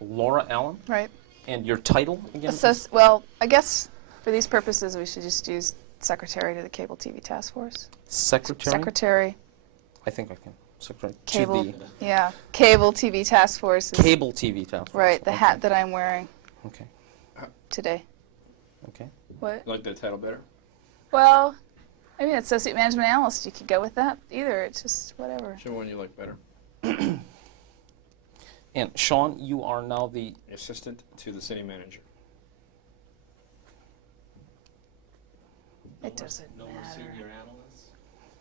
Laura Allen. Right. And your title again? Well, I guess for these purposes we should just use Secretary to the Cable TV Task Force. Secretary? Secretary. I think I can. Secretary Cable, to the... yeah. Cable TV Task Force. Cable TV Task Force. Right, the hat that I'm wearing Okay. today. Okay. What? You like that title better? Well, I mean, Associate Management Analyst. You could go with that either. It's just whatever. Which one you like better? And Sean, you are now the... Assistant to the city manager. It doesn't No more matter. senior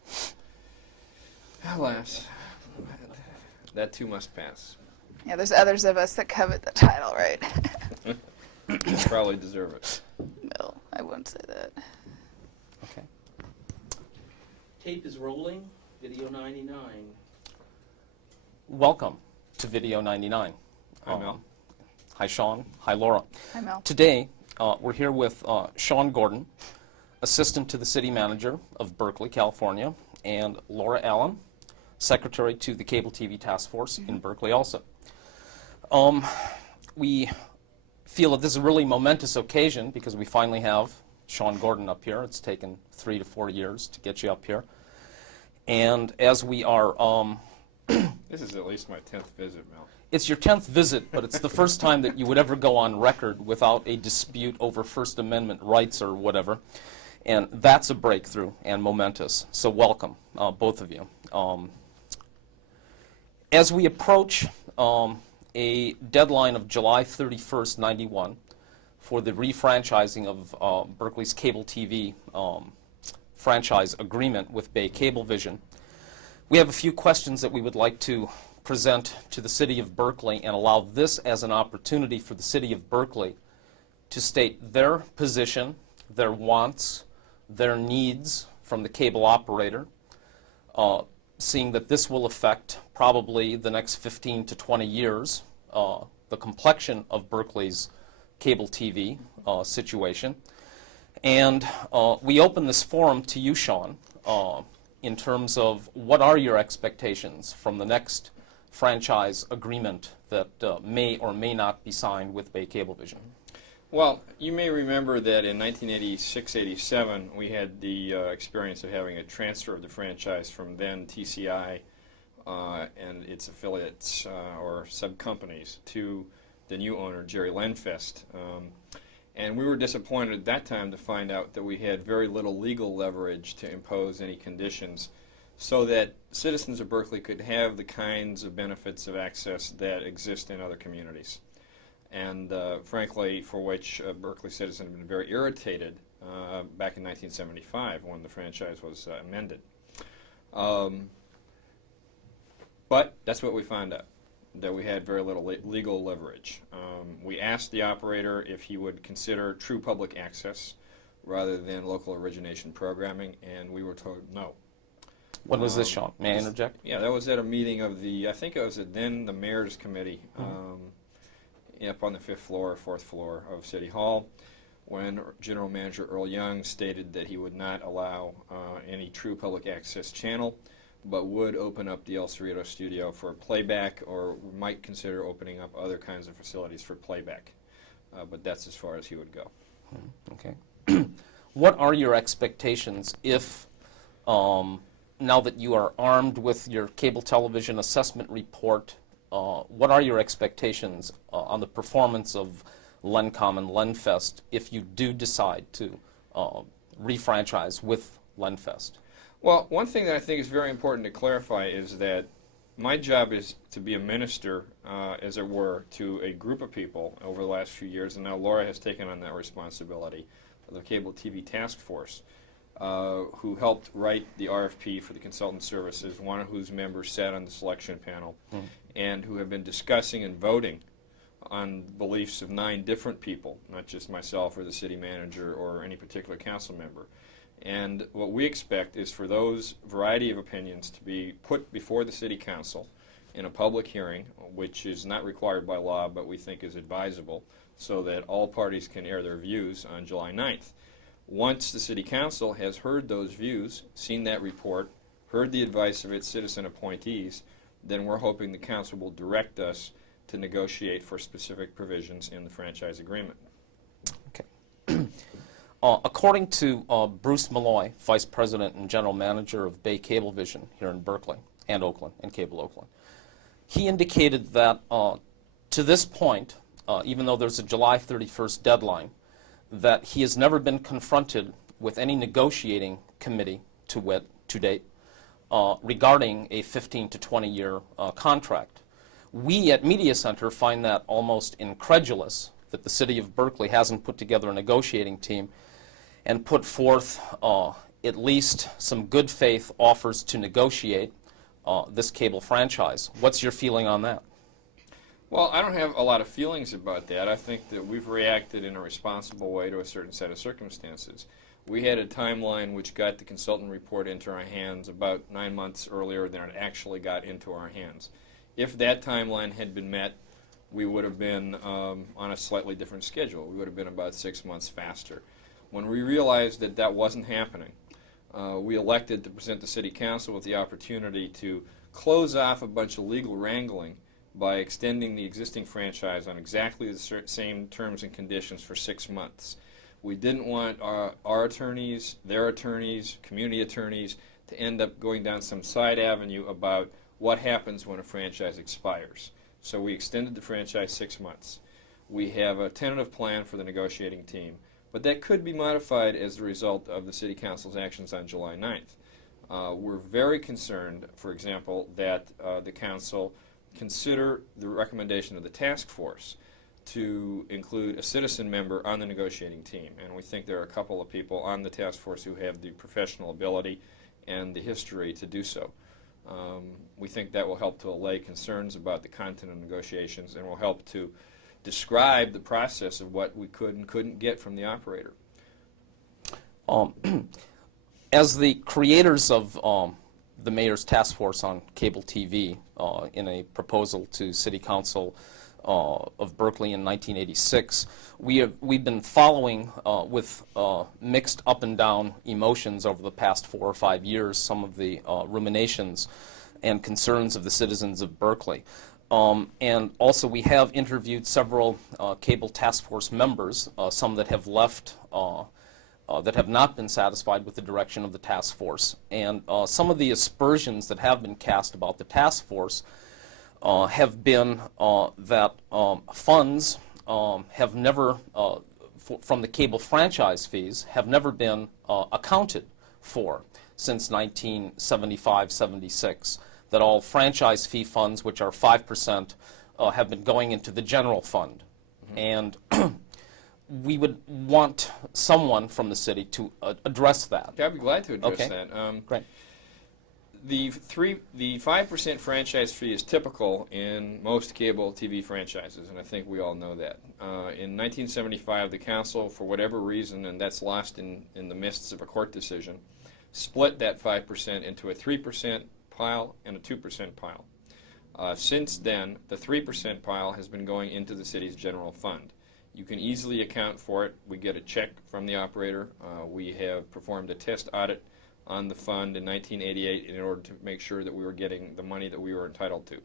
analysts? Alas, that too must pass. Yeah, there's others of us that covet the title, right? You probably deserve it. No, I wouldn't say that. Okay. Tape is rolling. Video 99. Welcome to Video 99. Hi, Mel. Hi, Sean. Hi, Laura. Hi, Mel. Today, we're here with Sean Gordon, Assistant to the City Manager of Berkeley, California, and Laura Allen, Secretary to the Cable TV Task Force in Berkeley also. We feel that this is a really momentous occasion because we finally have Sean Gordon up here. It's taken 3 to 4 years to get you up here. And as we are... This is at least my 10th visit, Mel. It's your 10th visit, but it's the first time that you would ever go on record without a dispute over First Amendment rights or whatever. And that's a breakthrough and momentous. So welcome, both of you. As we approach a deadline of July 31st, 91 for the refranchising of Berkeley's cable TV franchise agreement with Bay Cablevision, we have a few questions that we would like to present to the City of Berkeley and allow this as an opportunity for the City of Berkeley to state their position, their wants, their needs from the cable operator, seeing that this will affect probably the next 15 to 20 years, the complexion of Berkeley's cable TV situation. And we open this forum to you, Sean, in terms of what are your expectations from the next franchise agreement that may or may not be signed with Bay Cablevision? Well, you may remember that in 1986-87 we had the experience of having a transfer of the franchise from then TCI and its affiliates or sub-companies to the new owner, Jerry Lenfest. And we were disappointed at that time to find out that we had very little legal leverage to impose any conditions so that citizens of Berkeley could have the kinds of benefits of access that exist in other communities. And frankly, for which Berkeley citizens have been very irritated back in 1975 when the franchise was amended. But that's what we found out, that we had very little legal leverage. We asked the operator if he would consider true public access rather than local origination programming, and we were told no. When was this, Sean? May I interject? Yeah, that was at a meeting of the, I think it was then the Mayor's Committee up on the 5th floor or 4th floor of City Hall, when General Manager Earl Young stated that he would not allow any true public access channel, but would open up the El Cerrito studio for playback, or might consider opening up other kinds of facilities for playback. But that's as far as he would go. Okay. What are your expectations if, now that you are armed with your cable television assessment report, what are your expectations on the performance of Lencom and Lenfest if you do decide to refranchise with Lenfest? Well, one thing that I think is very important to clarify is that my job is to be a minister, as it were, to a group of people over the last few years, and now Laura has taken on that responsibility, the Cable TV Task Force, who helped write the RFP for the consultant services, one of whose members sat on the selection panel, and who have been discussing and voting on beliefs of 9 different people, not just myself or the city manager or any particular council member. And what we expect is for those variety of opinions to be put before the city council in a public hearing, which is not required by law but we think is advisable, so that all parties can air their views on July 9th. Once the city council has heard those views, seen that report, heard the advice of its citizen appointees, then we're hoping the council will direct us to negotiate for specific provisions in the franchise agreement. Okay. According to Bruce Malloy, Vice President and General Manager of Bay Cablevision here in Berkeley and Oakland, and Cable Oakland, he indicated that to this point, even though there's a July 31st deadline, that he has never been confronted with any negotiating committee, to date, regarding a 15 to 20-year contract. We at Media Center find that almost incredulous that the city of Berkeley hasn't put together a negotiating team and put forth at least some good faith offers to negotiate this cable franchise. What's your feeling on that? Well, I don't have a lot of feelings about that. I think that we've reacted in a responsible way to a certain set of circumstances. We had a timeline which got the consultant report into our hands about 9 months earlier than it actually got into our hands. If that timeline had been met, we would have been on a slightly different schedule. We would have been about 6 months faster. When we realized that that wasn't happening, we elected to present the City Council with the opportunity to close off a bunch of legal wrangling by extending the existing franchise on exactly the same terms and conditions for 6 months. We didn't want our attorneys, their attorneys, community attorneys to end up going down some side avenue about what happens when a franchise expires. So we extended the franchise 6 months. We have a tentative plan for the negotiating team, but that could be modified as a result of the City Council's actions on July 9th. We're very concerned, for example, that the Council consider the recommendation of the task force to include a citizen member on the negotiating team. And we think there are a couple of people on the task force who have the professional ability and the history to do so. We think that will help to allay concerns about the content of negotiations and will help to describe the process of what we could and couldn't get from the operator. As the creators of the Mayor's Task Force on Cable TV, in a proposal to City Council of Berkeley in 1986, we've been following with mixed up and down emotions over the past 4 or 5 years some of the ruminations and concerns of the citizens of Berkeley. And also we have interviewed several cable task force members, some that have left, that have not been satisfied with the direction of the task force. And some of the aspersions that have been cast about the task force have been that funds have never, from the cable franchise fees, have never been accounted for since 1975-76. That all franchise fee funds, which are 5%, have been going into the general fund. Mm-hmm. And we would want someone from the city to address that. I'd be glad to address Okay. that. Great. The 5% franchise fee is typical in most cable TV franchises, and I think we all know that. In 1975, the council, for whatever reason, and that's lost in the mists of a court decision, split that 5% into a 3% pile and a 2% pile. Since then, the 3% pile has been going into the city's general fund. You can easily account for it. We get a check from the operator. We have performed a test audit on the fund in 1988 in order to make sure that we were getting the money that we were entitled to.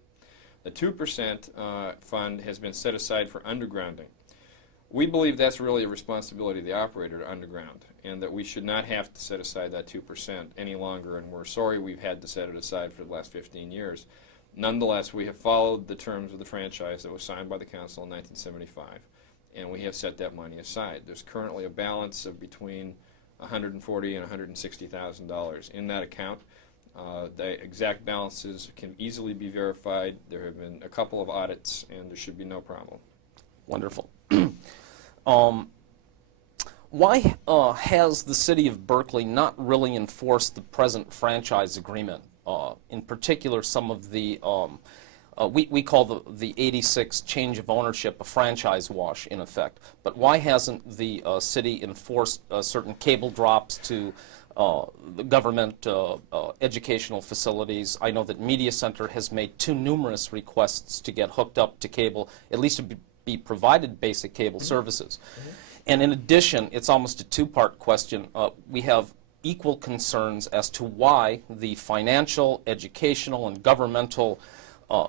The 2% fund has been set aside for undergrounding. We believe that's really a responsibility of the operator to underground, and that we should not have to set aside that 2% any longer, and we're sorry we've had to set it aside for the last 15 years. Nonetheless, we have followed the terms of the franchise that was signed by the council in 1975, and we have set that money aside. There's currently a balance of between $140,000 and $160,000 in that account. The exact balances can easily be verified. There have been a couple of audits, and there should be no problem. Wonderful. Why has the city of Berkeley not really enforced the present franchise agreement? In particular, some of the, we call the 86 change of ownership a franchise wash, in effect. But why hasn't the city enforced certain cable drops to the government educational facilities? I know that Media Center has made too numerous requests to get hooked up to cable, at least to be provided basic cable services. And in addition, it's almost a two-part question. We have equal concerns as to why the financial, educational, and governmental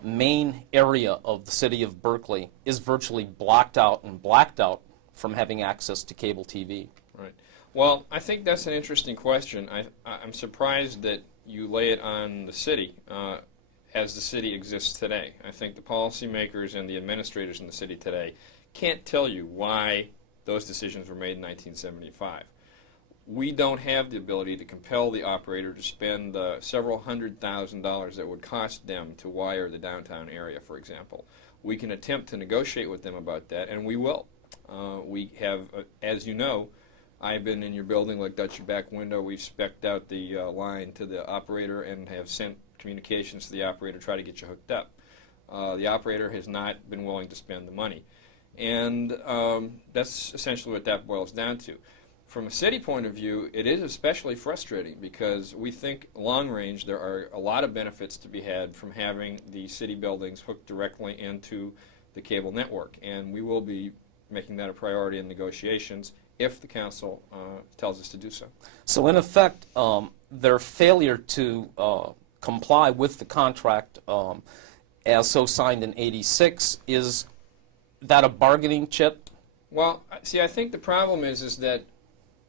main area of the city of Berkeley is virtually blocked out and blacked out from having access to cable TV? Right. Well, I think that's an interesting question. I'm surprised that you lay it on the city as the city exists today. I think the policymakers and the administrators in the city today can't tell you why those decisions were made in 1975. We don't have the ability to compel the operator to spend several $100,000 that would cost them to wire the downtown area, for example. We can attempt to negotiate with them about that, and we will. We have, as you know, I've been in your building, looked out your back window. We've spec'd out the line to the operator and have sent communications to the operator to try to get you hooked up. The operator has not been willing to spend the money. And that's essentially what that boils down to. From a city point of view, it is especially frustrating because we think long range there are a lot of benefits to be had from having the city buildings hooked directly into the cable network. And we will be making that a priority in negotiations if the council tells us to do so. So in effect, their failure to comply with the contract as so signed in '86, is that a bargaining chip? Well, see, I think the problem is that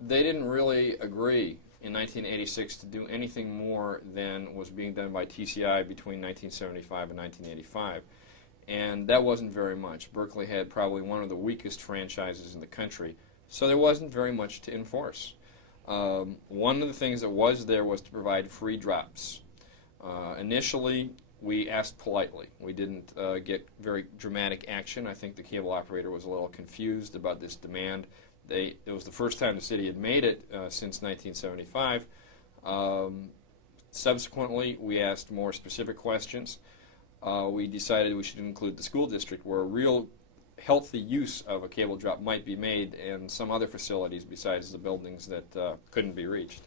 they didn't really agree in 1986 to do anything more than was being done by TCI between 1975 and 1985. And that wasn't very much. Berkeley had probably one of the weakest franchises in the country, so there wasn't very much to enforce. One of the things that was there was to provide free drops. Initially, we asked politely. We didn't get very dramatic action. I think the cable operator was a little confused about this demand. It was the first time the city had made it since 1975. Subsequently, we asked more specific questions. We decided we should include the school district, where a real healthy use of a cable drop might be made, and some other facilities besides the buildings that couldn't be reached.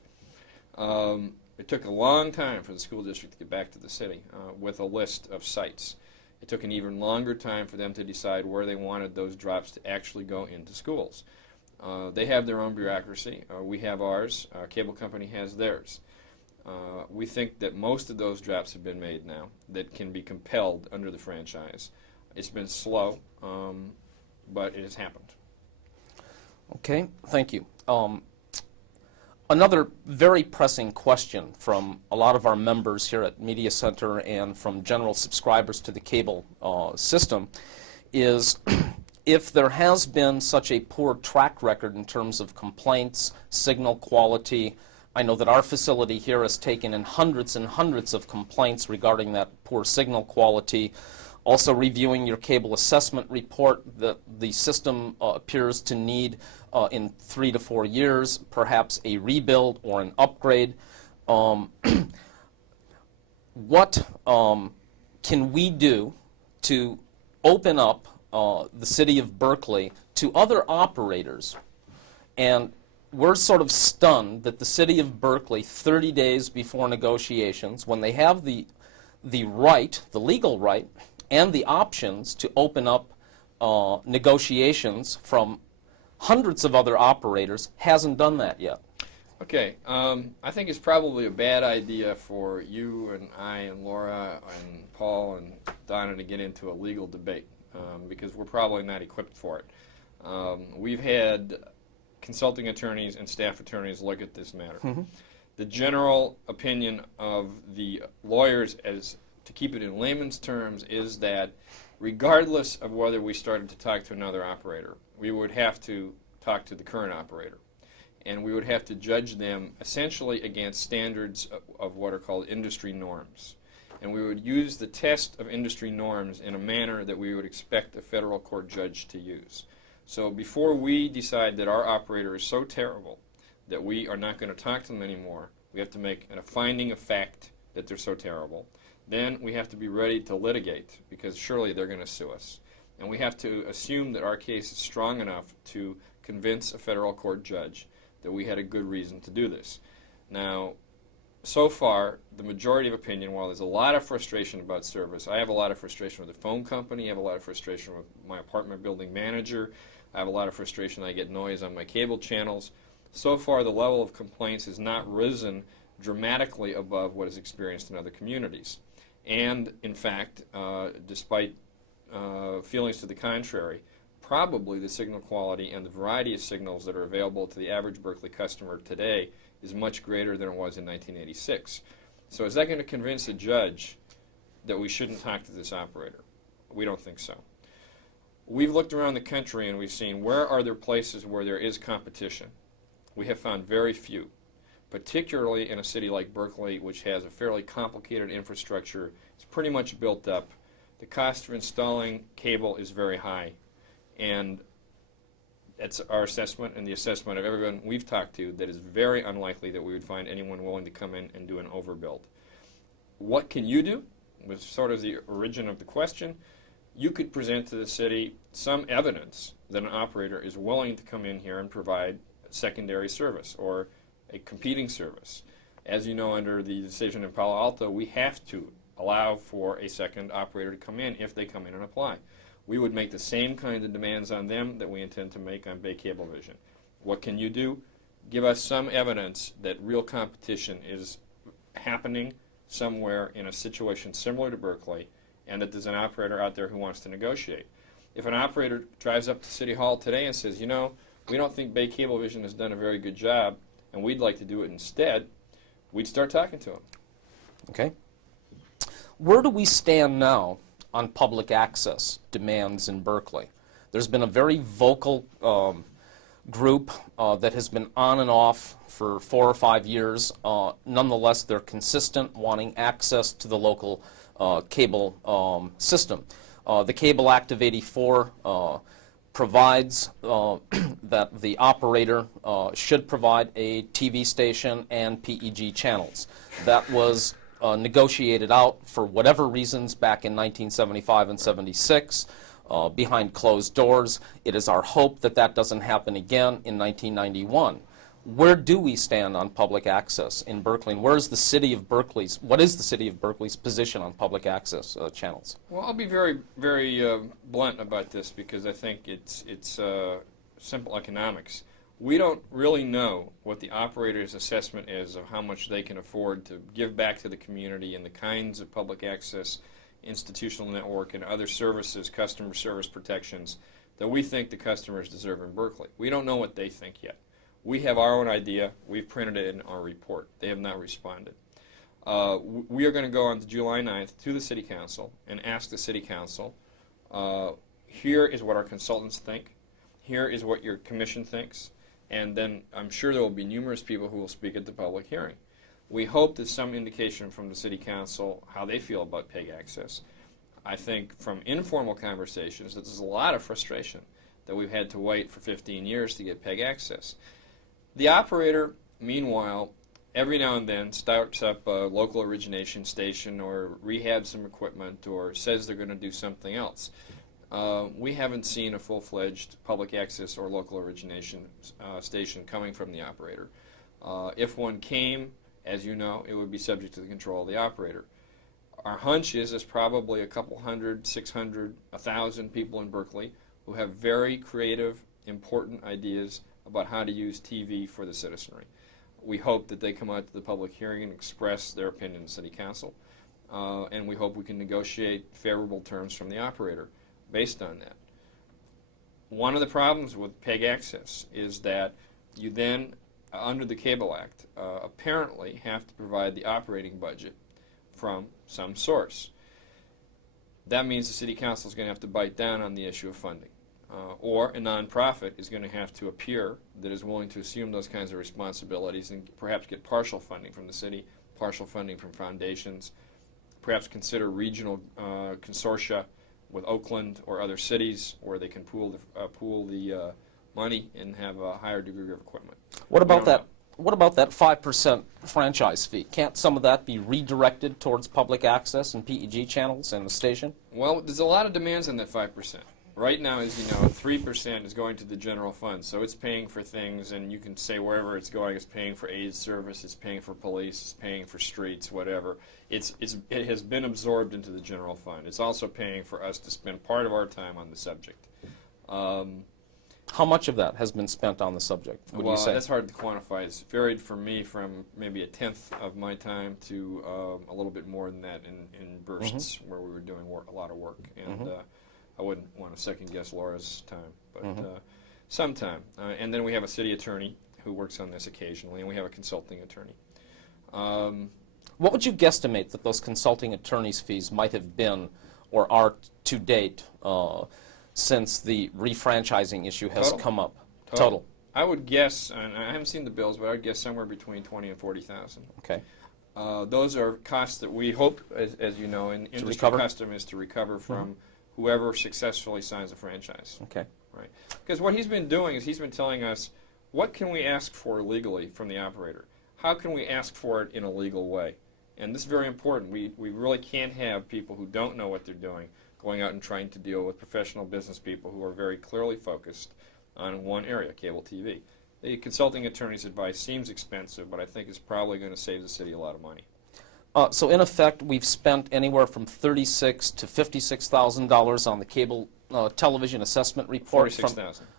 It took a long time for the school district to get back to the city with a list of sites. It took an even longer time for them to decide where they wanted those drops to actually go into schools. They have their own bureaucracy. We have ours. Our cable company has theirs. We think that most of those drops have been made now that can be compelled under the franchise. It's been slow, but it has happened. Okay, thank you. Another very pressing question from a lot of our members here at Media Center and from general subscribers to the cable system is if there has been such a poor track record in terms of complaints, signal quality. I know that our facility here has taken in hundreds and hundreds of complaints regarding that poor signal quality. Also reviewing your cable assessment report, the system appears to need in 3 to 4 years perhaps a rebuild or an upgrade. What can we do to open up the city of Berkeley to other operators? And we're sort of stunned that the city of Berkeley, 30 days before negotiations, when they have the right, the legal right, and the options to open up negotiations from hundreds of other operators, hasn't done that yet. Okay, I think it's probably a bad idea for you and I and Laura and Paul and Donna to get into a legal debate because we're probably not equipped for it. We've had consulting attorneys and staff attorneys look at this matter. Mm-hmm. The general opinion of the lawyers, as to keep it in layman's terms, is that regardless of whether we started to talk to another operator, we would have to talk to the current operator. And we would have to judge them essentially against standards of what are called industry norms. And we would use the test of industry norms in a manner that we would expect a federal court judge to use. So before we decide that our operator is so terrible that we are not going to talk to them anymore, we have to make a finding of fact that they're so terrible. Then we have to be ready to litigate, because surely they're going to sue us. And we have to assume that our case is strong enough to convince a federal court judge that we had a good reason to do this. Now, so far, the majority of opinion, while there's a lot of frustration about service, I have a lot of frustration with the phone company, I have a lot of frustration with my apartment building manager, I have a lot of frustration I get noise on my cable channels. So far, the level of complaints has not risen dramatically above what is experienced in other communities. And in fact, despite feelings to the contrary, probably the signal quality and the variety of signals that are available to the average Berkeley customer today is much greater than it was in 1986. So is that going to convince a judge that we shouldn't talk to this operator? We don't think so. We've looked around the country and we've seen where are there places where there is competition. We have found very few, particularly in a city like Berkeley, which has a fairly complicated infrastructure. It's pretty much built up. The cost of installing cable is very high, and that's our assessment and the assessment of everyone we've talked to, that is very unlikely that we would find anyone willing to come in and do an overbuild. What can you do? Was sort of the origin of the question. You could present to the city some evidence that an operator is willing to come in here and provide secondary service or a competing service. As you know, under the decision in Palo Alto, we have to allow for a second operator to come in if they come in and apply. We would make the same kind of demands on them that we intend to make on Bay Cablevision. What can you do? Give us some evidence that real competition is happening somewhere in a situation similar to Berkeley, and that there's an operator out there who wants to negotiate. If an operator drives up to City Hall today and says, you know, we don't think Bay Cablevision has done a very good job and we'd like to do it instead, we'd start talking to them. Okay. Where do we stand now on public access demands in Berkeley? There's been a very vocal group that has been on and off for 4 or 5 years. Nonetheless, they're consistent, wanting access to the local cable system. The Cable Act of '84 provides that the operator should provide a TV station and PEG channels. That was negotiated out for whatever reasons back in 1975 and 76 behind closed doors. It is our hope that that doesn't happen again in 1991. Where do we stand on public access in Berkeley, and what is the city of Berkeley's position on public access channels? Well, I'll be very, very blunt about this because I think it's simple economics. We don't really know what the operator's assessment is of how much they can afford to give back to the community and the kinds of public access, institutional network, and other services, customer service protections that we think the customers deserve in Berkeley. We don't know what they think yet. We have our own idea. We've printed it in our report. They have not responded. We are going to go on July 9th to the City Council and ask the City Council, here is what our consultants think, here is what your commission thinks, and then I'm sure there will be numerous people who will speak at the public hearing. We hope there's some indication from the City Council how they feel about PEG access. I think from informal conversations that there's a lot of frustration that we've had to wait for 15 years to get PEG access. The operator, meanwhile, every now and then starts up a local origination station or rehabs some equipment or says they're going to do something else. We haven't seen a full-fledged public access or local origination station coming from the operator. If one came, as you know, it would be subject to the control of the operator. Our hunch is there's probably a couple hundred, 600, 1,000 people in Berkeley who have very creative, important ideas about how to use TV for the citizenry. We hope that they come out to the public hearing and express their opinion in City Council, and we hope we can negotiate favorable terms from the operator based on that. One of the problems with PEG access is that you then, under the Cable Act, apparently have to provide the operating budget from some source. That means the City Council is going to have to bite down on the issue of funding. Or a nonprofit is going to have to appear that is willing to assume those kinds of responsibilities and perhaps get partial funding from the city, partial funding from foundations, perhaps consider regional consortia with Oakland or other cities where they can pool the money and have a higher degree of equipment. What about that? What about that 5% franchise fee? Can't some of that be redirected towards public access and PEG channels and the station? Well, there's a lot of demands on that 5%. Right now, as you know, 3% is going to the general fund, so it's paying for things, and you can say wherever it's going, it's paying for AIDS service, it's paying for police, it's paying for streets, whatever. It has been absorbed into the general fund. It's also paying for us to spend part of our time on the subject. How much of that has been spent on the subject, would you say? That's hard to quantify. It's varied for me from maybe a tenth of my time to a little bit more than that in bursts where we were doing a lot of work. And I wouldn't want to second guess Laura's time, but some time. And then we have a city attorney who works on this occasionally, and we have a consulting attorney. What would you guesstimate that those consulting attorneys' fees might have been or are to date since the refranchising issue has come up? Total. I would guess, and I haven't seen the bills, but I would guess somewhere between 20 and 40,000. Okay. Those are costs that we hope, as you know, in industry custom is to recover from whoever successfully signs a franchise. Okay. Right. Because what he's been doing is he's been telling us, what can we ask for legally from the operator? How can we ask for it in a legal way? And this is very important. We really can't have people who don't know what they're doing going out and trying to deal with professional business people who are very clearly focused on one area, cable TV. The consulting attorney's advice seems expensive, but I think it's probably going to save the city a lot of money. So in effect, we've spent anywhere from $36,000 to $56,000 on the cable television assessment report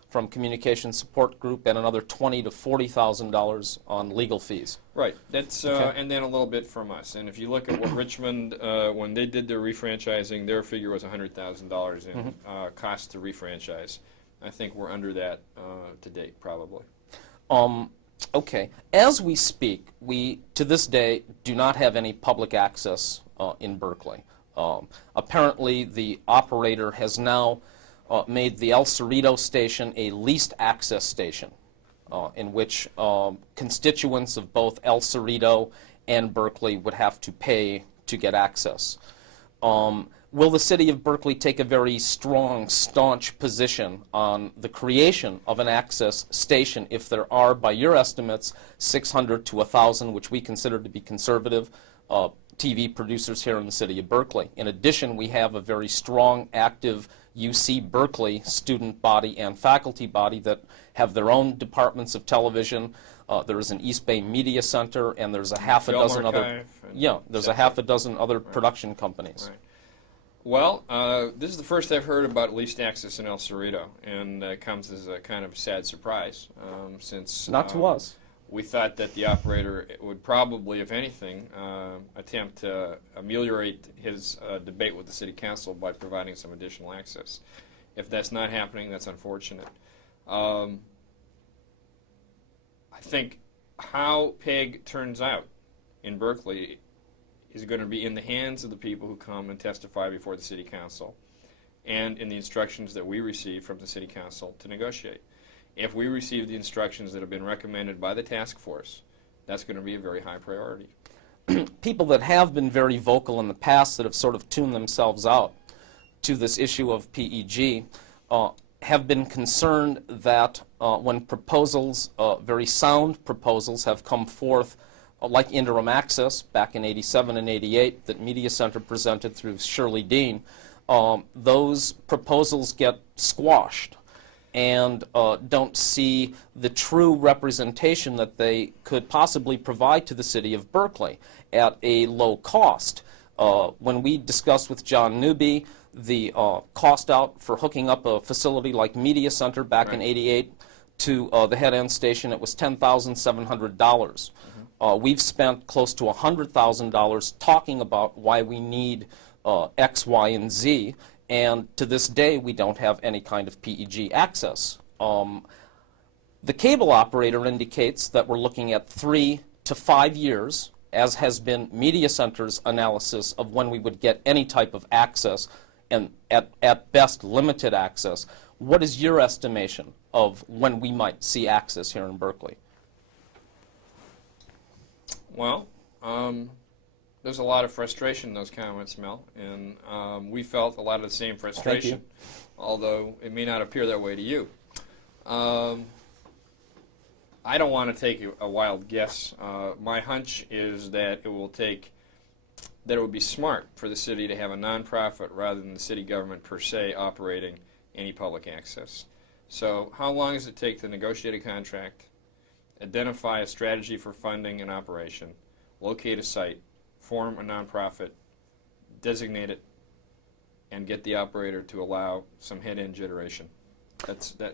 from Communication Support Group, and another $20,000 to $40,000 on legal fees. Right. That's and then a little bit from us. And if you look at what Richmond, when they did their refranchising, their figure was $100,000 in cost to refranchise. I think we're under that to date, probably. Okay. As we speak, we, to this day, do not have any public access in Berkeley. Apparently, the operator has now made the El Cerrito station a leased access station, in which constituents of both El Cerrito and Berkeley would have to pay to get access. Will the city of Berkeley take a very strong, staunch position on the creation of an access station if there are, by your estimates, 600 to 1,000, which we consider to be conservative, TV producers here in the city of Berkeley? In addition, we have a very strong, active UC Berkeley student body and faculty body that have their own departments of television. There is an East Bay Media Center, and there's a half a dozen other. Yeah, there's a half a dozen other production companies. Right. Well, this is the first I've heard about leased access in El Cerrito, and it comes as a kind of sad surprise, since not to us. We thought that the operator would probably, if anything, attempt to ameliorate his debate with the city council by providing some additional access. If that's not happening, that's unfortunate. I think how PEG turns out in Berkeley is going to be in the hands of the people who come and testify before the city council, and in the instructions that we receive from the city council to negotiate. If we receive the instructions that have been recommended by the task force, that's going to be a very high priority. People that have been very vocal in the past that have sort of tuned themselves out to this issue of PEG have been concerned that when proposals, very sound proposals, have come forth, like interim access back in '87 and '88 that Media Center presented through Shirley Dean, those proposals get squashed and don't see the true representation that they could possibly provide to the city of Berkeley at a low cost. When we discussed with John Newby the cost out for hooking up a facility like Media Center back in '88 to the head end station, it was $10,700. We've spent close to $100,000 talking about why we need X, Y, and Z, and to this day we don't have any kind of PEG access. The cable operator indicates that we're looking at 3 to 5 years, as has been Media Center's analysis of when we would get any type of access, and at best limited access. What is your estimation of when we might see access here in Berkeley? Well, there's a lot of frustration in those comments, Mel, and we felt a lot of the same frustration, although it may not appear that way to you. I don't want to take a wild guess. My hunch is that it would be smart for the city to have a nonprofit rather than the city government per se operating any public access. So how long does it take to negotiate a contract, identify a strategy for funding and operation, locate a site, form a nonprofit, designate it, and get the operator to allow some head-end generation?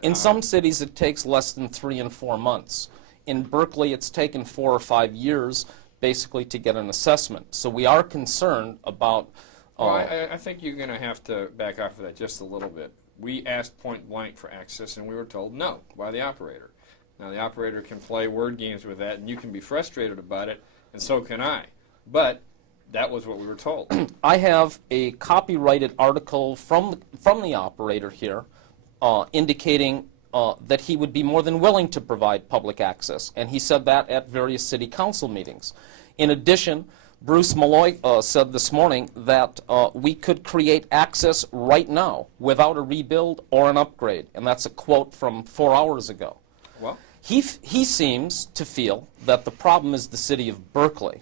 In some cities, it takes less than 3 and 4 months. In Berkeley, it's taken 4 or 5 years, basically, to get an assessment. So we are concerned about... Well, I think you're going to have to back off of that just a little bit. We asked point blank for access, and we were told no by the operator. Now, the operator can play word games with that, and you can be frustrated about it, and so can I. But that was what we were told. I have a copyrighted article from the operator here indicating that he would be more than willing to provide public access, and he said that at various city council meetings. In addition, Bruce Malloy said this morning that we could create access right now without a rebuild or an upgrade, and that's a quote from 4 hours ago. Well, he seems to feel that the problem is the city of Berkeley,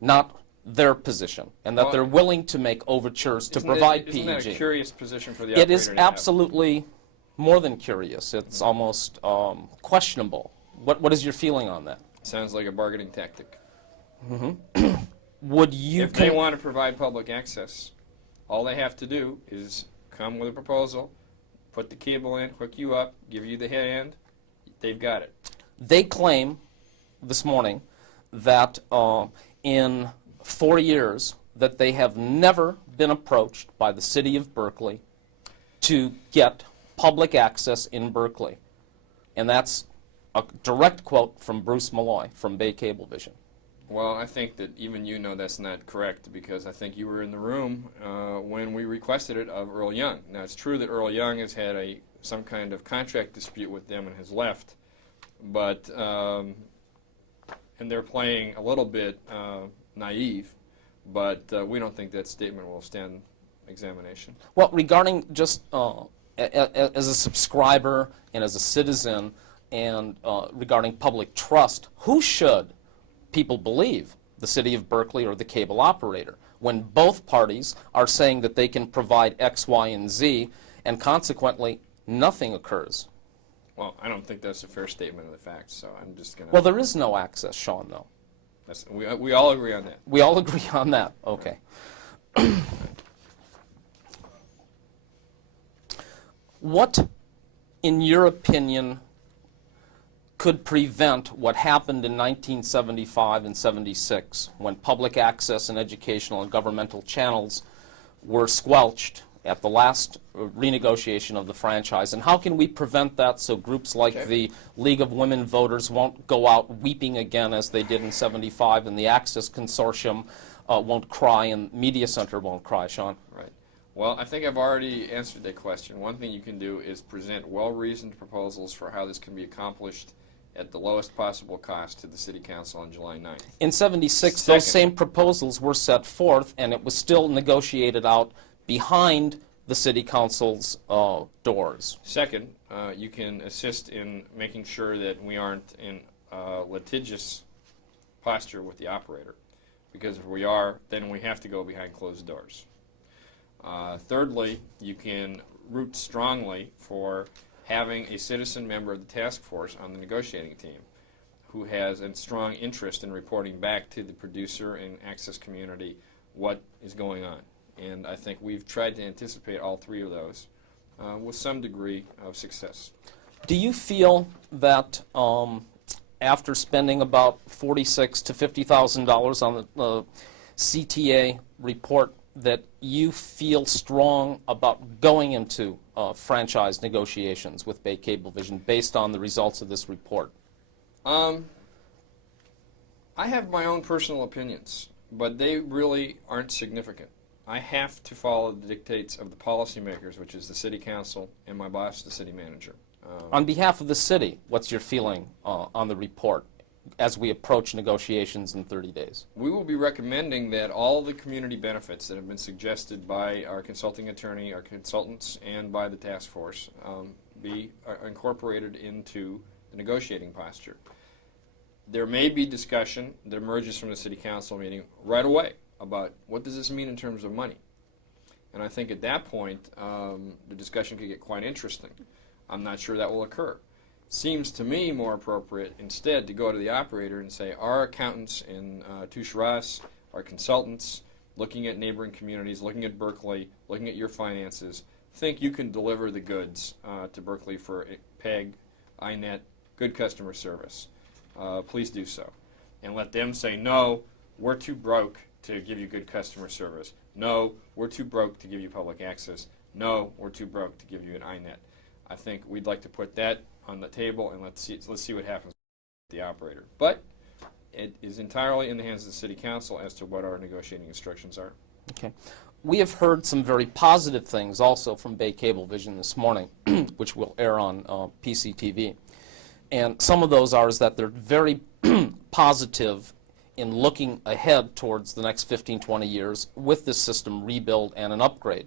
not their position, and that they're willing to make overtures to provide PEG. Isn't that a curious position for the operator It is to have? absolutely more than curious. It's almost questionable. What is your feeling on that? Sounds like a bargaining tactic. Would you... If they want to provide public access, all they have to do is come with a proposal, put the cable in, hook you up, give you the head end. They've got it. They claim this morning that in 4 years that they have never been approached by the city of Berkeley to get public access in Berkeley. And that's a direct quote from Bruce Malloy from Bay Cablevision. Well, I think that even you know that's not correct, because I think you were in the room when we requested it of Earl Young. Now, it's true that Earl Young has had some kind of contract dispute with them and has left, but and they're playing a little bit naive, but we don't think that statement will stand examination. Well, regarding just as a subscriber and as a citizen and regarding public trust, who should people believe, the city of Berkeley or the cable operator, when both parties are saying that they can provide X, Y, and Z, and consequently nothing occurs? Well, I don't think that's a fair statement of the facts, so I'm just going to... Well, there is no access, Sean, though. We all agree on that. We all agree on that. Okay. What, in your opinion, could prevent what happened in 1975 and 76 when public access and educational and governmental channels were squelched at the last renegotiation of the franchise? And how can we prevent that so groups like the League of Women Voters won't go out weeping again as they did in 75, and the Access Consortium won't cry, and Media Center won't cry, Sean? Right. Well, I think I've already answered that question. One thing you can do is present well-reasoned proposals for how this can be accomplished at the lowest possible cost to the City Council on July 9th. In 76, those same proposals were set forth, and it was still negotiated out behind the City Council's doors. Second, you can assist in making sure that we aren't in litigious posture with the operator, because if we are, then we have to go behind closed doors. Thirdly, you can root strongly for having a citizen member of the task force on the negotiating team who has a strong interest in reporting back to the producer and access community what is going on. And I think we've tried to anticipate all three of those with some degree of success. Do you feel that after spending about $46,000 to $50,000 on the CTA report, that you feel strong about going into franchise negotiations with Bay Cablevision based on the results of this report? I have my own personal opinions, but they really aren't significant. I have to follow the dictates of the policymakers, which is the City Council and my boss, the City Manager. On behalf of the city, what's your feeling on the report as we approach negotiations in 30 days? We will be recommending that all the community benefits that have been suggested by our consulting attorney, our consultants, and by the task force be incorporated into the negotiating posture. There may be discussion that emerges from the City Council meeting right away about what does this mean in terms of money. And I think at that point the discussion could get quite interesting. I'm not sure that will occur. Seems to me more appropriate instead to go to the operator and say, our accountants in Touche-Ross, our consultants, looking at neighboring communities, looking at Berkeley, looking at your finances, think you can deliver the goods to Berkeley for PEG, INET, good customer service, please do so. And let them say, no, we're too broke to give you good customer service. No, we're too broke to give you public access. No, we're too broke to give you an INET. I think we'd like to put that on the table, and let's see what happens with the operator. But it is entirely in the hands of the City Council as to what our negotiating instructions are. Okay. We have heard some very positive things also from Bay Cablevision this morning, which will air on PCTV. And some of those are that they're very positive in looking ahead towards the next 15, 20 years with this system rebuild and an upgrade.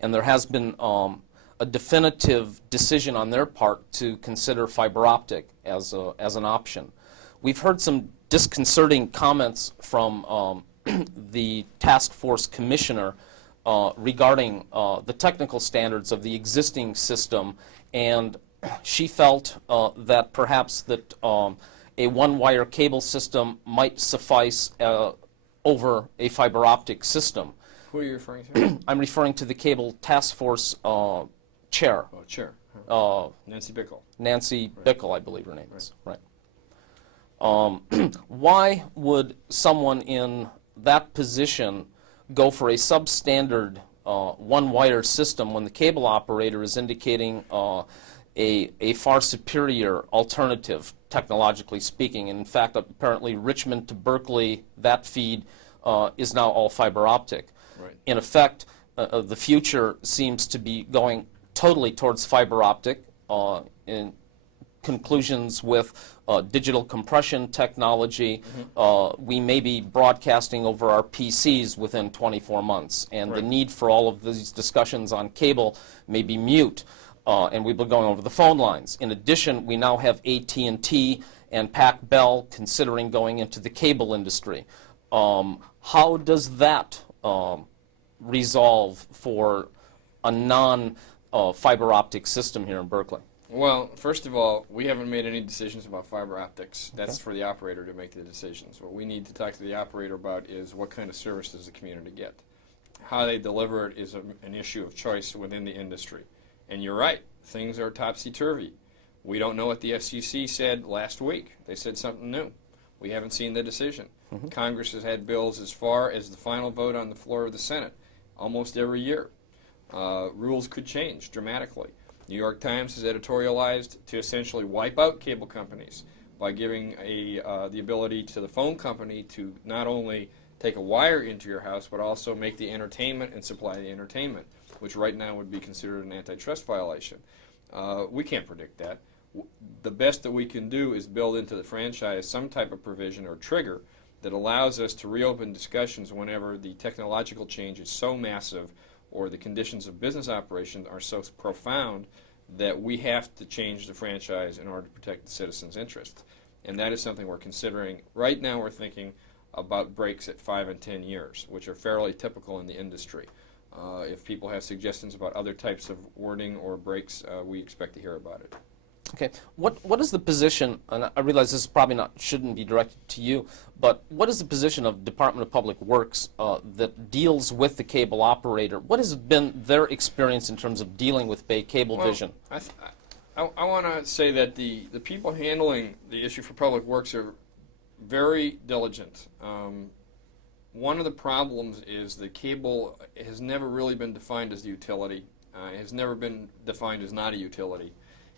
And there has been a definitive decision on their part to consider fiber optic as an option. We've heard some disconcerting comments from the task force commissioner regarding the technical standards of the existing system, and she felt that perhaps that a one-wire cable system might suffice over a fiber optic system. Who are you referring to? I'm referring to the cable task force chair. Oh, chair. Nancy Bickle. Nancy Bickle, I believe her name is. Right. Why would someone in that position go for a substandard one-wire system when the cable operator is indicating a far superior alternative, technologically speaking? And in fact, apparently Richmond to Berkeley, that feed is now all fiber optic. Right. In effect, the future seems to be going totally towards fiber optic in conclusions with digital compression technology. We may be broadcasting over our PCs within 24 months, and Right. the need for all of these discussions on cable may be mute, and we've been going over the phone lines. In addition, we now have AT&T and Pac Bell considering going into the cable industry. How does that resolve for a non-fiber optic system here in Berkeley? Well, first of all, we haven't made any decisions about fiber optics. That's for the operator to make the decisions. What we need to talk to the operator about is what kind of service does the community get. How they deliver it is an issue of choice within the industry. And you're right, things are topsy-turvy. We don't know what the FCC said last week. They said something new. We haven't seen the decision. Congress has had bills as far as the final vote on the floor of the Senate almost every year. Rules could change dramatically. New York Times has editorialized to essentially wipe out cable companies by giving the ability to the phone company to not only take a wire into your house, but also make the entertainment and supply the entertainment, which right now would be considered an antitrust violation. We can't predict that. The best that we can do is build into the franchise some type of provision or trigger that allows us to reopen discussions whenever the technological change is so massive or the conditions of business operation are so profound that we have to change the franchise in order to protect the citizens' interests. And that is something we're considering. Right now we're thinking about breaks at 5 and 10 years, which are fairly typical in the industry. If people have suggestions about other types of wording or breaks, we expect to hear about it. Okay. What is the position, and I realize this probably shouldn't be directed to you, but what is the position of Department of Public Works that deals with the cable operator? What has been their experience in terms of dealing with Bay Cablevision? Well, I want to say that the people handling the issue for Public Works are very diligent. One of the problems is that cable has never really been defined as a utility. It has never been defined as not a utility.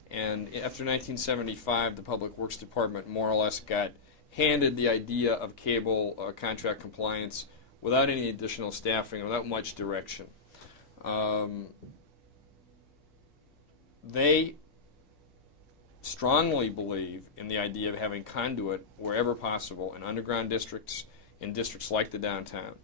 And after 1975, the Public Works Department more or less got handed the idea of cable contract compliance without any additional staffing, without much direction. They strongly believe in the idea of having conduit wherever possible in underground districts, in districts like the downtown.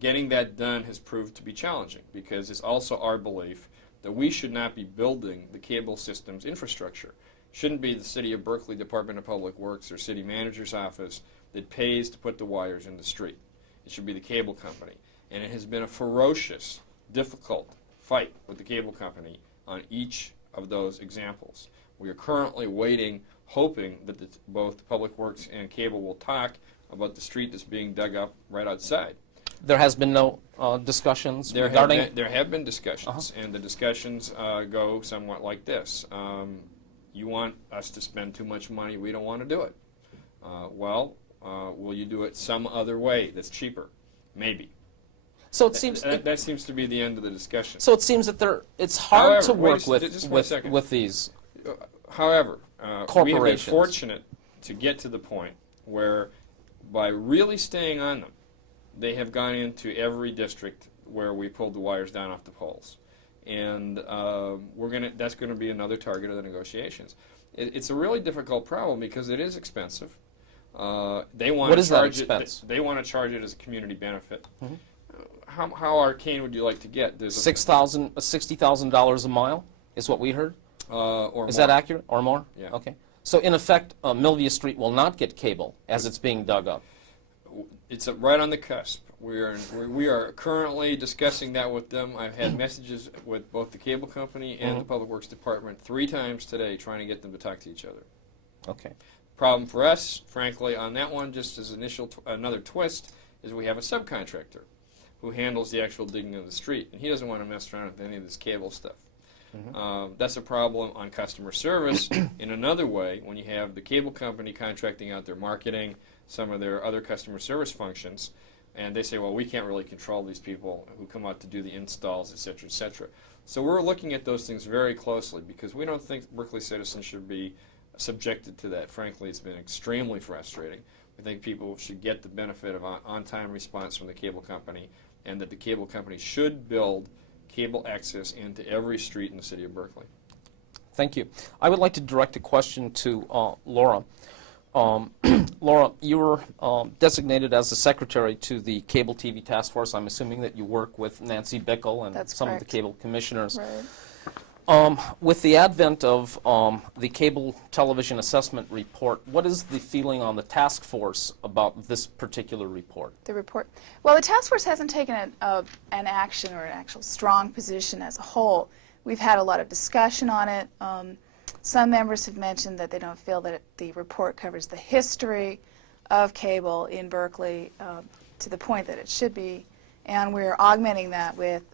Getting that done has proved to be challenging because it's also our belief that we should not be building the cable system's infrastructure. It shouldn't be the City of Berkeley Department of Public Works or City Manager's Office that pays to put the wires in the street. It should be the cable company. And it has been a ferocious, difficult fight with the cable company on each of those examples. We are currently waiting, hoping that both Public Works and cable will talk about the street that's being dug up right outside. There has been no discussions There regarding... have been discussions, and the discussions go somewhat like this. You want us to spend too much money, we don't want to do it. Will you do it some other way that's cheaper? Maybe. So it seems... That seems to be the end of the discussion. So it seems that it's hard to However, work just one second. with these However, we have been corporations. fortunate to get to the point where, by really staying on them, they have gone into every district where we pulled the wires down off the poles, and that's going to be another target of the negotiations. It's a really difficult problem because it is expensive. They want What to is that charge expense? it. They want to charge it as a community benefit. Mhm. How arcane would you like to get? There's $60,000 a mile is what we heard. or Is more. that accurate or more? Yeah. Okay. So in effect, Milvia Street will not get cable as it's being dug up. It's right on the cusp. We are currently discussing that with them. I've had messages with both the cable company and the Public Works Department 3 times today trying to get them to talk to each other. Okay. Problem for us, frankly, on that one, just as another twist, is we have a subcontractor who handles the actual digging of the street, and he doesn't want to mess around with any of this cable stuff. That's a problem on customer service. In another way, when you have the cable company contracting out their marketing, some of their other customer service functions, and they say, well, we can't really control these people who come out to do the installs, et cetera, et cetera. So we're looking at those things very closely because we don't think Berkeley citizens should be subjected to that. Frankly, it's been extremely frustrating. We think people should get the benefit of on-time response from the cable company, and that the cable company should build cable access into every street in the city of Berkeley. Thank you. I would like to direct a question to Laura. Laura, you were designated as the secretary to the Cable TV Task Force. I'm assuming that you work with Nancy Bickle and That's some of correct. the cable commissioners. Right. With the advent of the Cable Television Assessment Report, what is the feeling on the task force about this particular report? The report. Well, the task force hasn't taken an action or an actual strong position as a whole. We've had a lot of discussion on it. Some members have mentioned that they don't feel that the report covers the history of cable in Berkeley to the point that it should be, and we're augmenting that with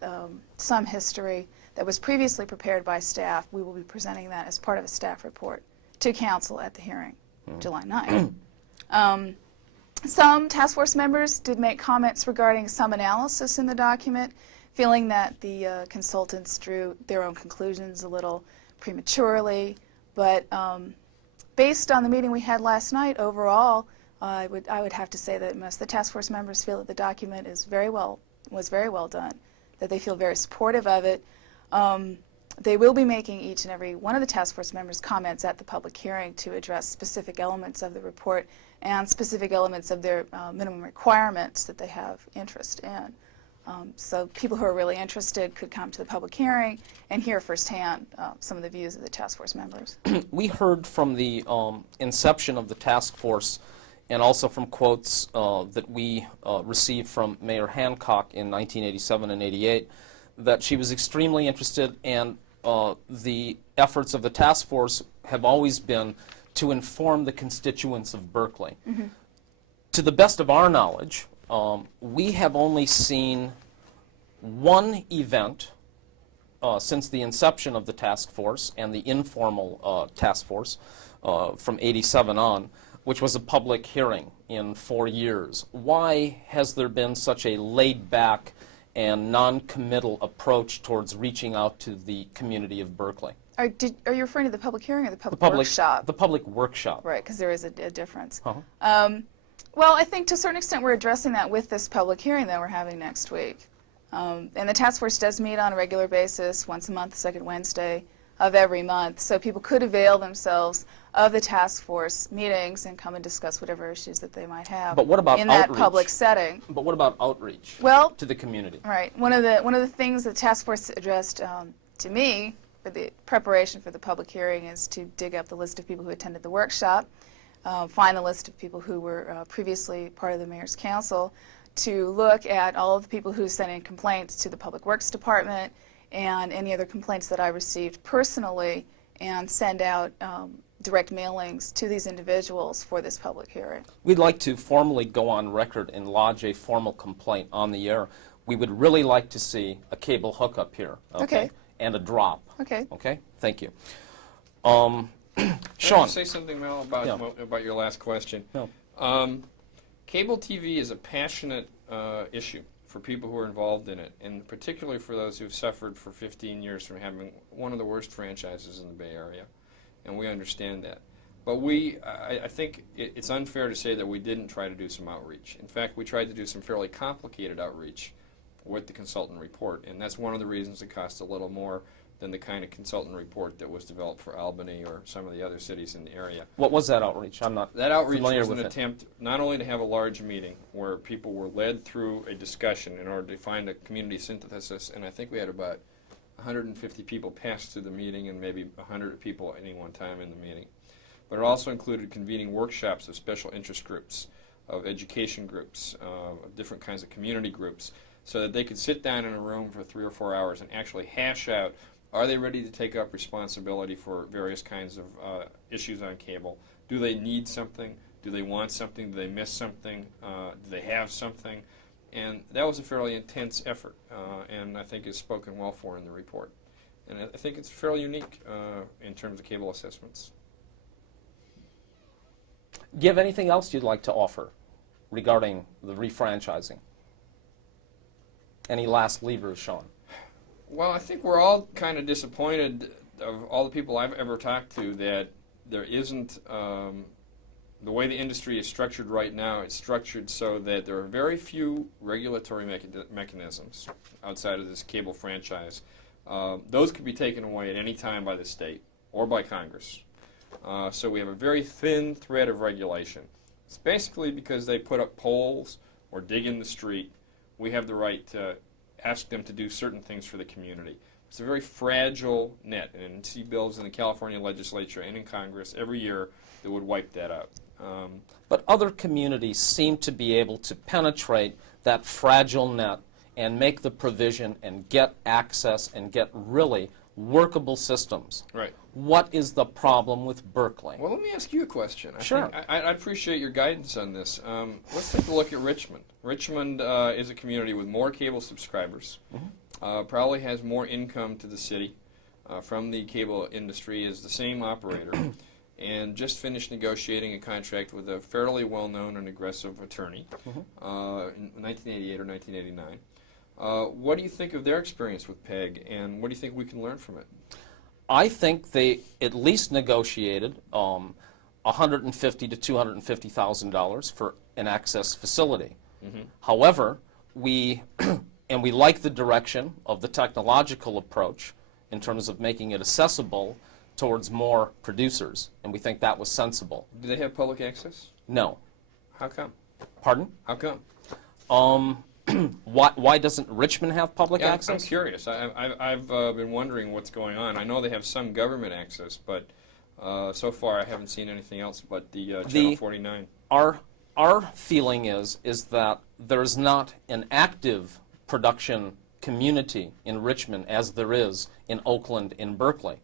some history that was previously prepared by staff. We will be presenting that as part of a staff report to council at the hearing, July 9th. Some task force members did make comments regarding some analysis in the document, feeling that the consultants drew their own conclusions a little prematurely, but based on the meeting we had last night, overall, I would have to say that most of the task force members feel that the document was very well done, that they feel very supportive of it. They will be making each and every one of the task force members comments at the public hearing to address specific elements of the report and specific elements of their minimum requirements that they have interest in. So people who are really interested could come to the public hearing and hear firsthand some of the views of the task force members. We heard from the inception of the task force and also from quotes that we received from Mayor Hancock in 1987 and 88 that she was extremely interested, and the efforts of the task force have always been to inform the constituents of Berkeley. To the best of our knowledge, we have only seen one event since the inception of the task force and the informal task force from 87 on, which was a public hearing in 4 years. Why has there been such a laid-back and non-committal approach towards reaching out to the community of Berkeley? Are you referring to the public hearing or the public workshop? The public workshop. Right, because there is a difference. Well, I think to a certain extent we're addressing that with this public hearing that we're having next week. And the task force does meet on a regular basis, once a month, second Wednesday of every month. So people could avail themselves of the task force meetings and come and discuss whatever issues that they might have But what about in that outreach? public setting. But what about outreach to the community? Right. One of the things the task force addressed to me for the preparation for the public hearing is to dig up the list of people who attended the workshop, find the list of people who were previously part of the mayor's council, to look at all of the people who sent in complaints to the Public Works Department and any other complaints that I received personally, and send out direct mailings to these individuals for this public hearing. We'd like to formally go on record and lodge a formal complaint on the air. We would really like to see a cable hookup here, Okay. and a drop. Okay. Okay, thank you. Can I Sean. say something, Mel, about Yeah. about your last question? No. Cable TV is a passionate issue for people who are involved in it, and particularly for those who've suffered for 15 years from having one of the worst franchises in the Bay Area, and we understand that. But I think it's unfair to say that we didn't try to do some outreach. In fact, we tried to do some fairly complicated outreach with the consultant report, and that's one of the reasons it cost a little more than the kind of consultant report that was developed for Albany or some of the other cities in the area. What was that outreach? I'm not That outreach familiar was with an it. attempt not only to have a large meeting where people were led through a discussion in order to find a community synthesis, and I think we had about 150 people pass through the meeting and maybe 100 people at any one time in the meeting. But it also included convening workshops of special interest groups, of education groups, of different kinds of community groups, so that they could sit down in a room for 3 or 4 hours and actually hash out, are they ready to take up responsibility for various kinds of issues on cable? Do they need something? Do they want something? Do they miss something? Do they have something? And that was a fairly intense effort, and I think is spoken well for in the report. And I think it's fairly unique in terms of cable assessments. Do you have anything else you'd like to offer regarding the refranchising? Any last levers, Sean? Well, I think we're all kind of disappointed, of all the people I've ever talked to, that there isn't, the way the industry is structured right now, it's structured so that there are very few regulatory mechanisms outside of this cable franchise. Those could be taken away at any time by the state or by Congress. So we have a very thin thread of regulation. It's basically because they put up poles or dig in the street, we have the right to ask them to do certain things for the community. It's a very fragile net, and you see bills in the California legislature and in Congress every year that would wipe that out. But other communities seem to be able to penetrate that fragile net and make the provision and get access and get really workable systems. Right. What is the problem with Berkeley? Well, let me ask you a question. Sure. I appreciate your guidance on this. Let's take a look at Richmond. Richmond is a community with more cable subscribers, probably has more income to the city from the cable industry, is the same operator, and just finished negotiating a contract with a fairly well-known and aggressive attorney in 1988 or 1989. What do you think of their experience with PEG, and what do you think we can learn from it? I think they at least negotiated $150,000 to $250,000 for an access facility. However, we like the direction of the technological approach in terms of making it accessible towards more producers, and we think that was sensible. Do they have public access? No. How come? Pardon? How come? Why doesn't Richmond have public Yeah, access? I'm curious. I've been wondering what's going on. I know they have some government access, but so far I haven't seen anything else but the Channel 49. Our feeling is that there's not an active production community in Richmond as there is in Oakland, in Berkeley.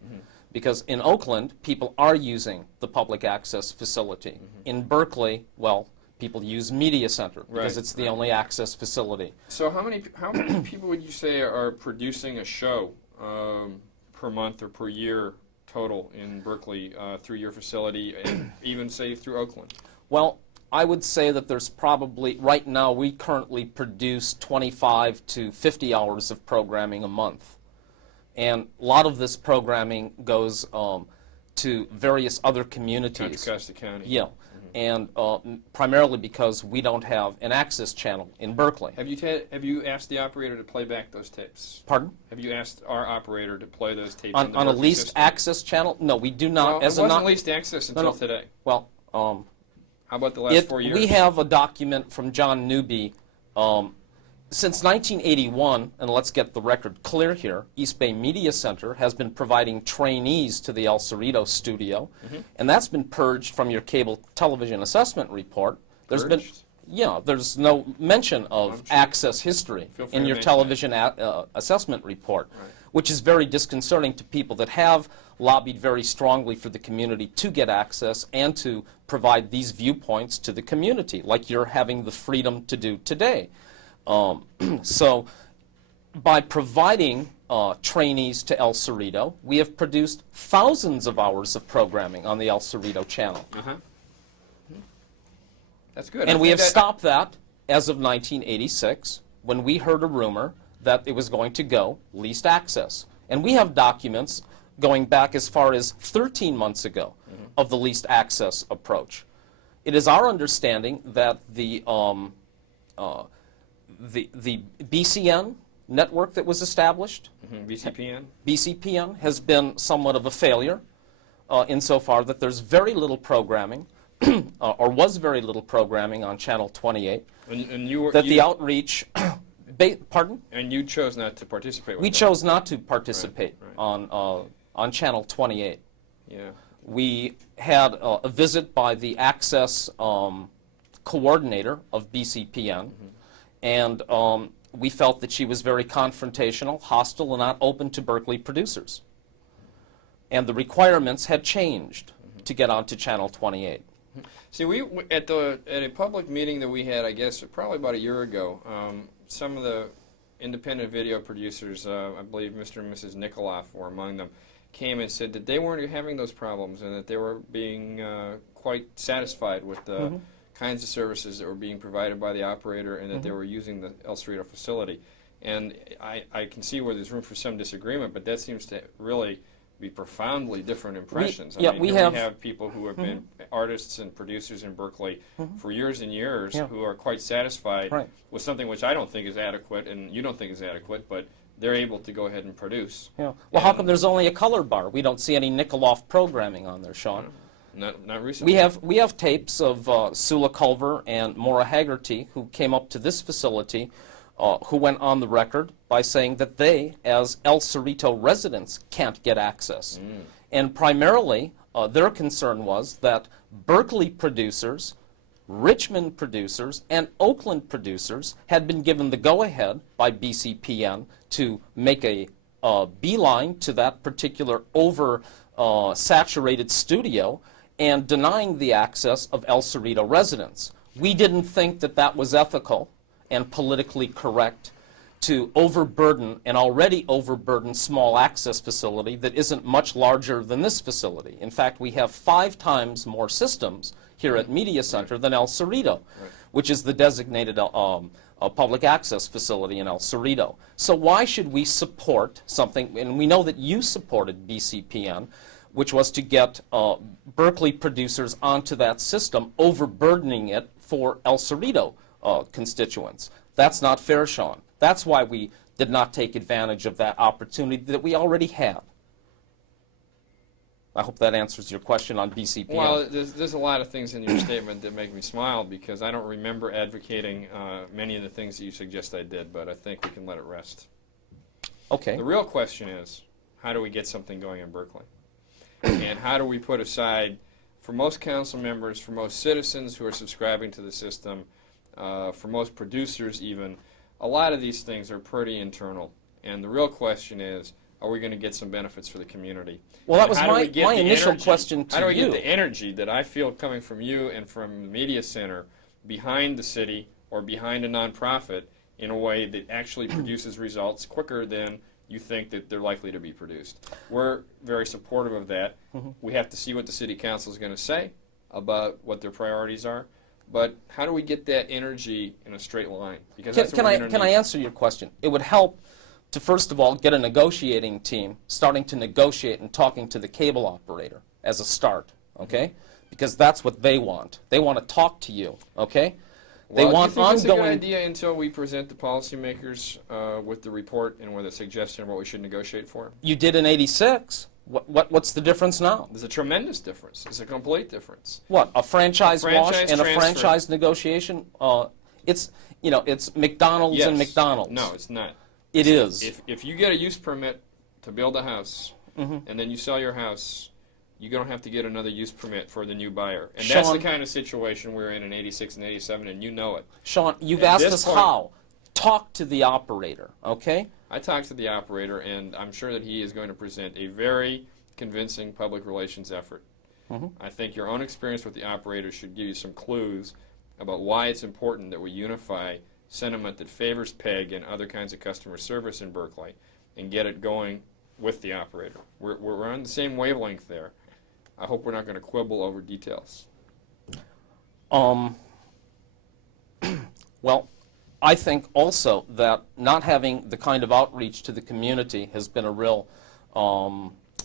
Because in Oakland, people are using the public access facility. In Berkeley, well, people use Media Center because it's the only access facility. So how many people would you say are producing a show per month or per year total in Berkeley through your facility, and even say through Oakland? Well, I would say that there's probably, right now we currently produce 25 to 50 hours of programming a month. And a lot of this programming goes to various other communities. Contra Costa County. Yeah, and primarily because we don't have an access channel in Berkeley. Have you asked the operator to play back those tapes? Pardon? Have you asked our operator to play those tapes On the a Berkeley leased system? access channel? No, we do not. Well, it wasn't leased access until today. Well, how about the last 4 years? we have a document from John Newby. Since 1981, and let's get the record clear here, East Bay Media Center has been providing trainees to the El Cerrito studio, and that's been purged from your cable television assessment report. There's there's no mention of access history in your television assessment report, which is very disconcerting to people that have lobbied very strongly for the community to get access and to provide these viewpoints to the community, like you're having the freedom to do today. So by providing trainees to El Cerrito, we have produced thousands of hours of programming on the El Cerrito channel. That's good. And we have stopped that as of 1986, when we heard a rumor that it was going to go least access. And we have documents going back as far as 13 months ago of the least access approach. It is our understanding that the BCN network that was established, BCPN, has been somewhat of a failure insofar that there's very little programming, or was very little programming on Channel 28. And you were, the outreach, pardon? And you chose not to participate with We that. chose not to participate Right. on Channel 28. Yeah. We had a visit by the access coordinator of BCPN, and we felt that she was very confrontational, hostile, and not open to Berkeley producers. And the requirements had changed to get onto Channel 28. See, we at a public meeting that we had, I guess, probably about a year ago, some of the independent video producers, I believe Mr. and Mrs. Nikoloff were among them, came and said that they weren't having those problems and that they were being quite satisfied with the kinds of services that were being provided by the operator and that they were using the El Cerrito facility. And I can see where there's room for some disagreement, but that seems to really be profoundly different impressions. We have people who have been artists and producers in Berkeley for years and years who are quite satisfied with something which I don't think is adequate and you don't think is adequate, but they're able to go ahead and produce. Yeah. Well, how come there's only a color bar? We don't see any Nikoloff programming on there, Sean. Not recently. We have tapes of Sula Culver and Maura Haggerty, who came up to this facility, who went on the record by saying that they, as El Cerrito residents, can't get access. And primarily, their concern was that Berkeley producers, Richmond producers, and Oakland producers had been given the go-ahead by BCPN to make a beeline to that particular over-saturated studio and denying the access of El Cerrito residents. We didn't think that that was ethical and politically correct to overburden an already overburdened small access facility that isn't much larger than this facility. In fact, we have 5 times more systems here at Media Center than El Cerrito, which is the designated public access facility in El Cerrito. So why should we support something, and we know that you supported BCPN, which was to get Berkeley producers onto that system, overburdening it for El Cerrito constituents. That's not fair, Sean. That's why we did not take advantage of that opportunity that we already had. I hope that answers your question on BCPN. Well, there's a lot of things in your statement that make me smile because I don't remember advocating many of the things that you suggest I did, but I think we can let it rest. Okay. The real question is, how do we get something going in Berkeley? And how do we put aside, for most council members, for most citizens who are subscribing to the system, for most producers even, a lot of these things are pretty internal. And the real question is, are we going to get some benefits for the community? Well, that was my initial question to you. How do we get the energy that I feel coming from you and from the Media Center behind the city or behind a nonprofit in a way that actually produces results quicker than you think that they're likely to be produced? We're very supportive of that. We have to see what the city council is going to say about what their priorities are. But how do we get that energy in a straight line? Because can I answer your question? It would help to, first of all, get a negotiating team starting to negotiate and talking to the cable operator as a start, okay? Because that's what they want. They want to talk to you, okay? They want do you think it's a ongoing. good idea until we present the policymakers with the report and with a suggestion of what we should negotiate for? You did in '86. What's the difference now? There's a tremendous difference. It's a complete difference. What, a franchise wash Franchise and a transfer. franchise negotiation? It's McDonald's and Yes. McDonald's. No, it's not. It is. If you get a use permit to build a house and then you sell your house, you don't have to get another use permit for the new buyer. And that's the Sean, kind of situation we're in '86 and '87, and you know it. Sean, you've At asked this us point- how. Talk to the operator, okay? I talked to the operator, and I'm sure that he is going to present a very convincing public relations effort. I think your own experience with the operator should give you some clues about why it's important that we unify sentiment that favors PEG and other kinds of customer service in Berkeley and get it going with the operator. We're on the same wavelength there. I hope we're not going to quibble over details. Well, I think also that not having the kind of outreach to the community has been a real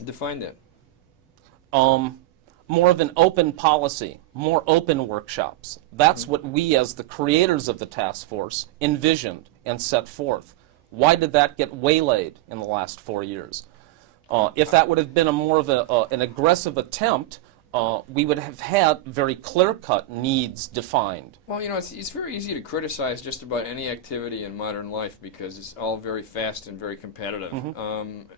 Define that. more of an open policy, more open workshops. That's what we as the creators of the task force envisioned and set forth. Why did that get waylaid in the last 4 years? If that would have been a more of an aggressive attempt, we would have had very clear-cut needs defined. Well, you know, it's very easy to criticize just about any activity in modern life because it's all very fast and very competitive.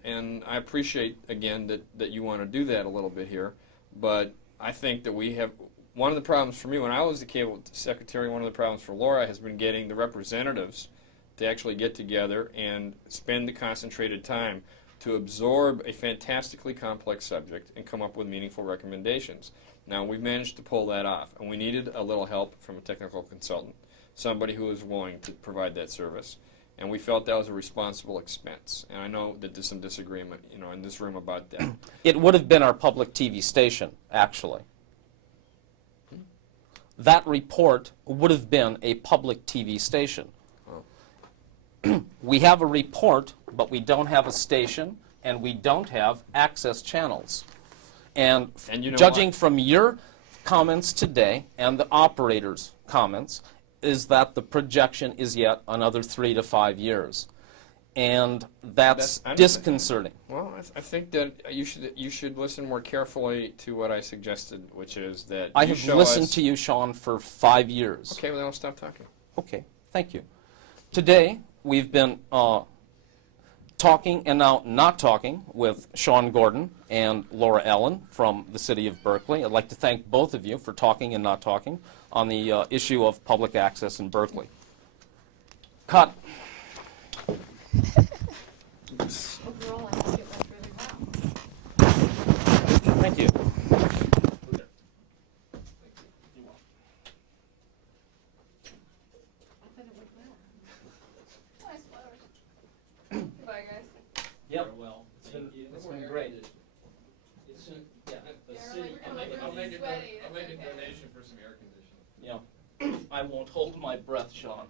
And I appreciate, again, that you want to do that a little bit here. But I think that we have, one of the problems for me, when I was the cable secretary, one of the problems for Laura has been getting the representatives to actually get together and spend the concentrated time to absorb a fantastically complex subject and come up with meaningful recommendations. Now, we've managed to pull that off, and we needed a little help from a technical consultant, somebody who was willing to provide that service. And we felt that was a responsible expense. And I know that there's some disagreement, you know, in this room about that. It would have been our public TV station, actually. That report would have been a public TV station. We have a report, but we don't have a station, and we don't have access channels. And you know judging what? from your comments today and the operator's comments, is that the projection is yet another 3 to 5 years. And that's disconcerting. Well, I think that you should listen more carefully to what I suggested, which is that I you have show listened us- to you, Sean, for 5 years. Okay, well then I'll stop talking. Okay, thank you. Today, we've been talking and now not talking with Sean Gordon and Laura Ellen from the City of Berkeley. I'd like to thank both of you for talking and not talking on the issue of public access in Berkeley. Cut. Overall, I think it went really well. Thank you. Nice flowers. Bye, guys. Yep. Well, been- thank you. it's been great. It's, yeah, the Yeah, city. like, I'll really make a sweaty, it's okay. donation for some air conditioning. Yeah. I won't hold my breath, Sean.